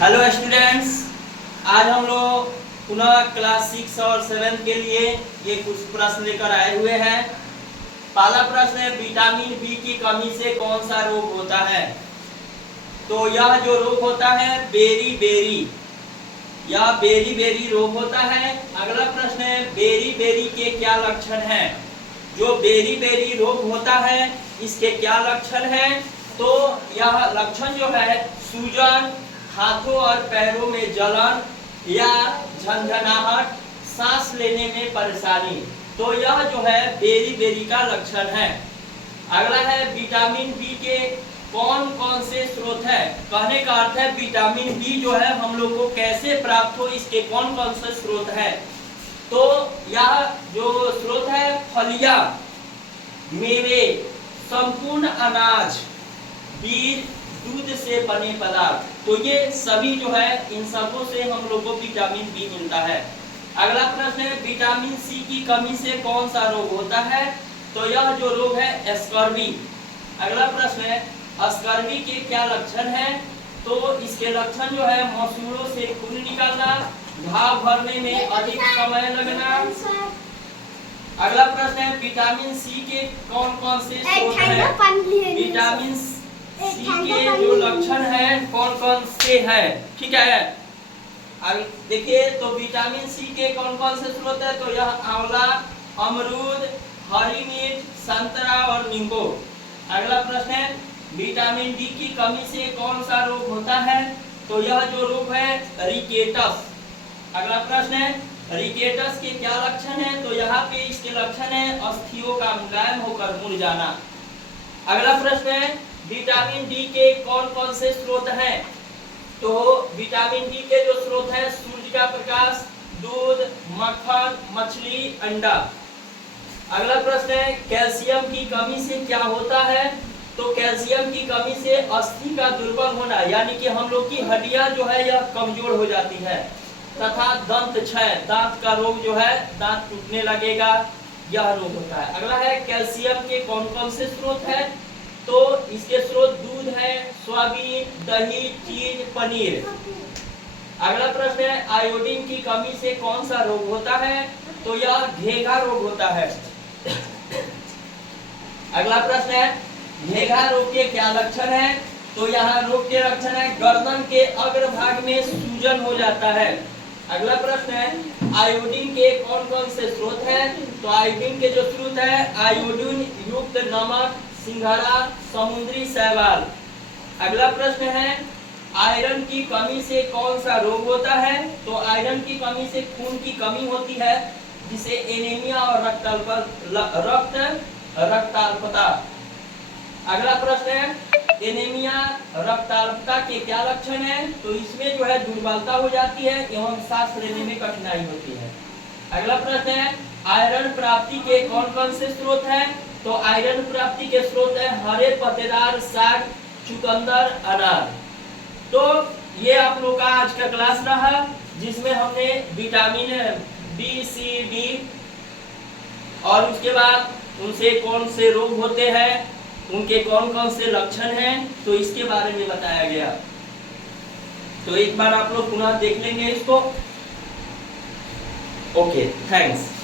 Hello students, आज हम लोग पुनः क्लास 6 और 7 के लिए ये कुछ प्रश्न लेकर आए हुए हैं। पहला प्रश्न है, विटामिन बी की कमी से कौन सा रोग होता है? तो यह जो रोग होता है बेरी बेरी, यह बेरी बेरी रोग होता है। अगला प्रश्न है, बेरी बेरी के क्या लक्षण हैं? जो बेरी बेरी रोग होता है इसके क्या लक्षण हैं? तो यह लक्षण जो है सूजन, हाथों और पैरों में जलन या झंझनाहट, सांस लेने में परेशानी, तो यह जो है बेरी बेरी का लक्षण है। अगला है, विटामिन बी के कौन कौन से स्रोत है? कहने का अर्थ है विटामिन बी जो है हम लोग को कैसे प्राप्त हो, इसके कौन कौन से स्रोत है? तो यह जो स्रोत है फलियां, मेवे, संपूर्ण अनाज, बीज, दूध से बने पदार्थ, तो ये सभी जो है इन सबों से हम लोग को विटामिन बी मिलता है। अगला प्रश्न है, विटामिन सी की कमी से कौन सा रोग होता है? तो यह जो रोग है स्कर्वी। अगला प्रश्न है, स्कर्वी के क्या लक्षण हैं? तो इसके लक्षण जो है मसूड़ों से खून निकलना, घाव भरने में अधिक समय लगना। अगला प्रश्न है, विटामिन सी के कौन कौन से स्रोत हैं? विटामिन सी के जो लक्षण है कौन कौन से हैं? ठीक है, अब देखिए तो विटामिन सी के कौन कौन से स्रोत है? तो यह आंवला, अमरूद, हरी मिर्च, संतरा और नींबू। अगला प्रश्न है, विटामिन डी की कमी से कौन सा रोग होता है? तो यह जो रोग है रिकेटस। अगला प्रश्न है, रिकेटस के क्या लक्षण है? तो यहाँ पे इसके लक्षण है अस्थियों का मुलायम होकर मुड़ जाना। अगला प्रश्न है, विटामिन डी के कौन कौन से स्रोत हैं? तो विटामिन डी के जो स्रोत हैं सूर्य का प्रकाश, दूध, मक्खन, मछली, अंडा। अगला प्रश्न है, कैल्शियम की कमी से क्या होता है? तो कैल्शियम की कमी से अस्थि का दुर्बल होना, यानी कि हम लोग की हड्डियां जो है यह कमजोर हो जाती है, तथा दंत क्षय, दांत का रोग जो है, दांत टूटने लगेगा, यह रोग होता है। अगला है, कैल्शियम के कौन कौन से स्रोत है? तो इसके स्रोत दूध है, सोयाबीन, दही, चीज, पनीर। अगला प्रश्न है, आयोडीन की कमी से कौन सा रोग होता है? तो यह घेघा रोग होता है। अगला प्रश्न है, घेघा रोग के क्या लक्षण है? तो यहाँ रोग के लक्षण है गर्दन के अग्रभाग में सूजन हो जाता है। अगला प्रश्न है, आयोडीन के कौन कौन से स्रोत हैं? तो आयोडीन के जो स्रोत है आयोडीन युक्त नमक, सिंघाड़ा, समुद्री शैवाल। अगला प्रश्न है, आयरन की कमी से कौन सा रोग होता है? तो आयरन की कमी से खून की कमी होती है, जिसे एनीमिया और रक्ताल्पता। अगला प्रश्न है, एनीमिया, रक्ताल्पता के क्या लक्षण है? तो इसमें जो है दुर्बलता हो जाती है एवं सांस लेने में कठिनाई होती है। अगला प्रश्न है, आयरन प्राप्ति के कौन कौन से स्रोत हैं? तो आयरन प्राप्ति के स्रोत है हरे पत्तेदार साग, चुकंदर, अनार। तो ये आप लोग का आज का क्लास रहा, जिसमें हमने विटामिन बी, सी, डी और उसके बाद उनसे कौन से रोग होते हैं, उनके कौन कौन से लक्षण हैं, तो इसके बारे में बताया गया। तो एक बार आप लोग पुनः देख लेंगे इसको। Okay, thanks.